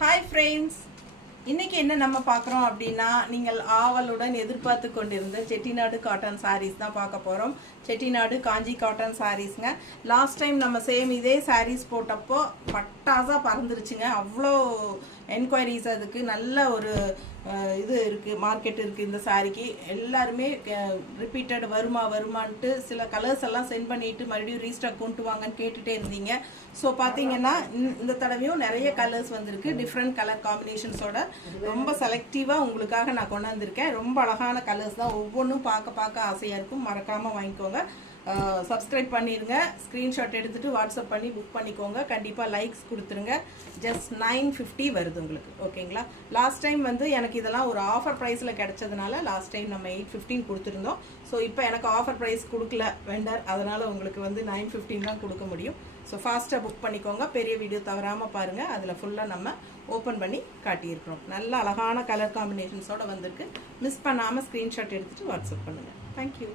Hi friends, இன்றைக்கி என்ன நம்ம பார்க்குறோம் அப்படின்னா, நீங்கள் ஆவலுடன் எதிர்பார்த்து கொண்டிருந்த செட்டிநாடு காட்டன் சாரீஸ் தான் பார்க்க போகிறோம். செட்டிநாடு காஞ்சி காட்டன் சாரீஸ்ங்க. லாஸ்ட் டைம் நம்ம சேம் இதே சாரீஸ் போட்டப்போ பட்டாசாக பறந்துருச்சுங்க. அவ்வளோ என்கொயரிஸ், அதுக்கு நல்ல ஒரு இது இருக்குது, மார்க்கெட் இருக்குது இந்த சாரிக்கு. எல்லாருமே ரிப்பீட்டட் வருமான்ட்டு சில கலர்ஸ் எல்லாம் சென்ட் பண்ணிவிட்டு மறுபடியும் ரீஸ்டாக் கொண்டு வாங்கன்னு கேட்டுகிட்டே இருந்தீங்க. ஸோ பார்த்தீங்கன்னா இந்த தடவையும் நிறைய கலர்ஸ் வந்திருக்கு. டிஃப்ரெண்ட் கலர் காம்பினேஷன்ஸோட ரொம்ப செலக்டிவாக உங்களுக்காக நான் கொண்டு வந்திருக்கேன். ரொம்ப அழகான கலர்ஸ் தான், ஒவ்வொன்றும் பார்க்க ஆசையாக இருக்கும். மறக்காமல் வாங்கிக்கோங்க. சப்ஸ்கிரைப் பண்ணிடுங்க. ஸ்க்ரீன்ஷாட் எடுத்துகிட்டு வாட்ஸ்அப் பண்ணி புக் பண்ணிக்கோங்க. கண்டிப்பாக லைக்ஸ் கொடுத்துருங்க. ஜஸ்ட் 950 வருது உங்களுக்கு, ஓகேங்களா? லாஸ்ட் டைம் வந்து எனக்கு இதெல்லாம் ஒரு ஆஃபர் ப்ரைஸில் கிடச்சதுனால லாஸ்ட் டைம் நம்ம 815 கொடுத்துருந்தோம். ஸோ இப்போ எனக்கு ஆஃபர் ப்ரைஸ் கொடுக்கல வெண்டர், அதனால் உங்களுக்கு வந்து 915 தான் கொடுக்க முடியும். ஸோ ஃபாஸ்ட்டாக புக் பண்ணிக்கோங்க. பெரிய வீடியோ தவறாமல் பாருங்கள். அதில் ஃபுல்லாக நம்ம ஓப்பன் பண்ணி காட்டியிருக்கிறோம். நல்ல அழகான கலர் காம்பினேஷன்ஸோடு வந்திருக்கு. மிஸ் பண்ணாமல் ஸ்க்ரீன்ஷாட் எடுத்துகிட்டு வாட்ஸ்அப் பண்ணுங்கள். தேங்க்யூ.